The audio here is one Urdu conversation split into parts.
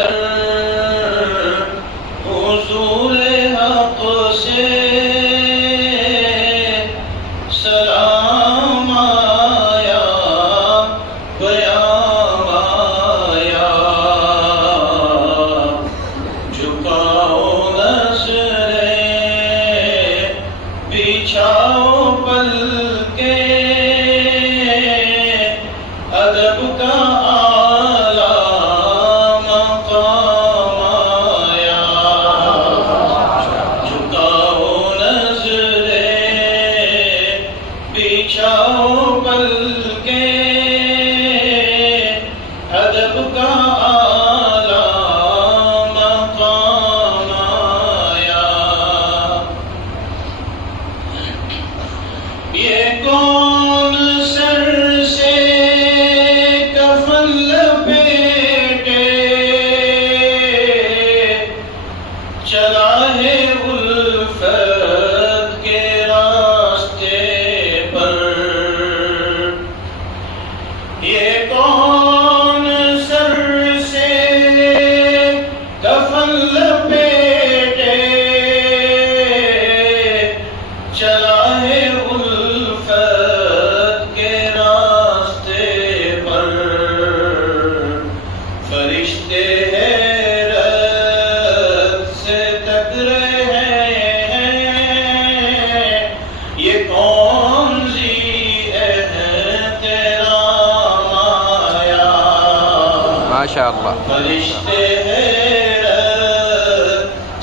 در حضور حق سے سلام آیا، پیام آیا، جھکاؤ نظریں، بچھاؤ پلکیں، ادب کا اعلیٰ مقام آیا، جھکاؤ نظریں، بچھاؤ پلکیں، ادب کا اعلیٰ مقام آیا۔ یہ کون سر سے کفن لپیٹے چلا ہے الفت کے راستے پر؟ یہ کون سر سے کفن لپیٹے چلا ہے الفت کے راستے پر؟ فرشتے حیرت سے تک رہے ہیں، یہ کون ذی احترام آیا؟ ماشاءاللہ۔ فرشتے حیرت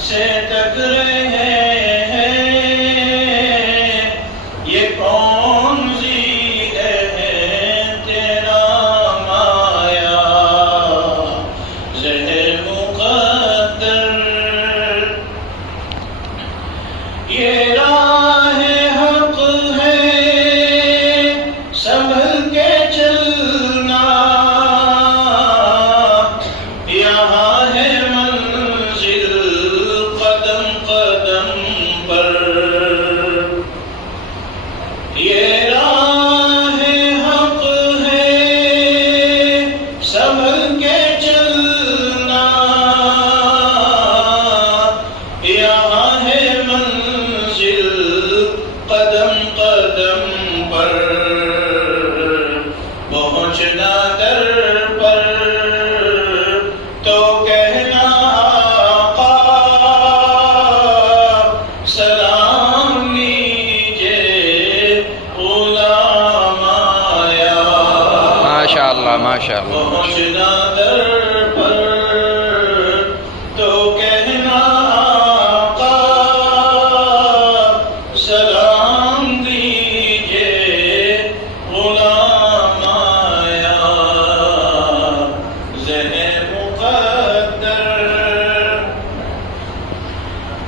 سے تک رہے ہیں، یہ کون ذی احترام آیا؟ زہر مقدر یہ راہ حق ہے، سنبھل کے چلنا، یہاں ہے منزل قدم قدم پر۔ یہ راہ حق ہے، سنبھل کے چلنا، یہاں ہے منزل قدم قدم پر۔ پہنچنا در پر تو کہنا آقا سلام لیجئے، غلام آیا۔ ماشاءاللہ ماشاءاللہ۔ پہنچنا در پر تو کہنا آقا سلام دیجئے، غلام آیا۔ زہر مقدر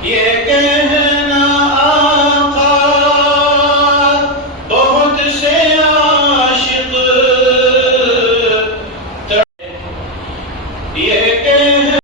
یہ کہنا آقا بہت سے عاشق یہ کہنا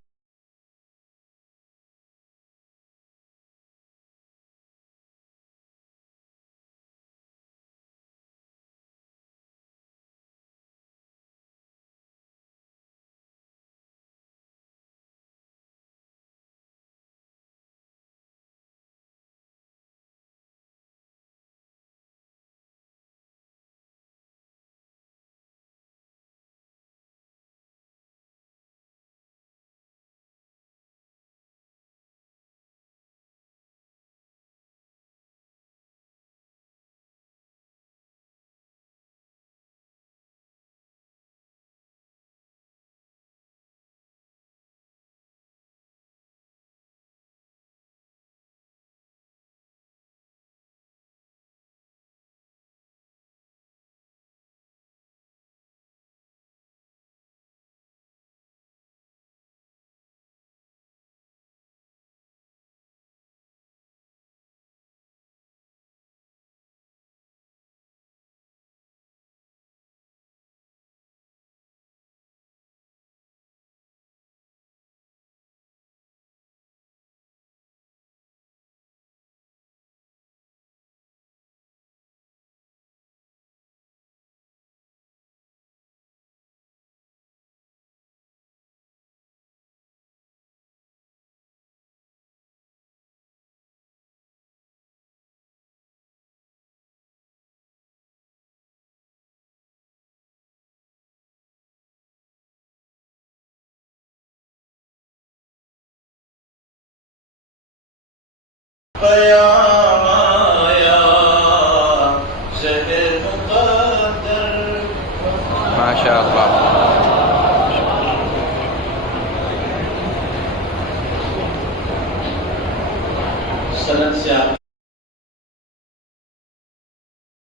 قیام آیا شہر مقدر ما شاء اللہ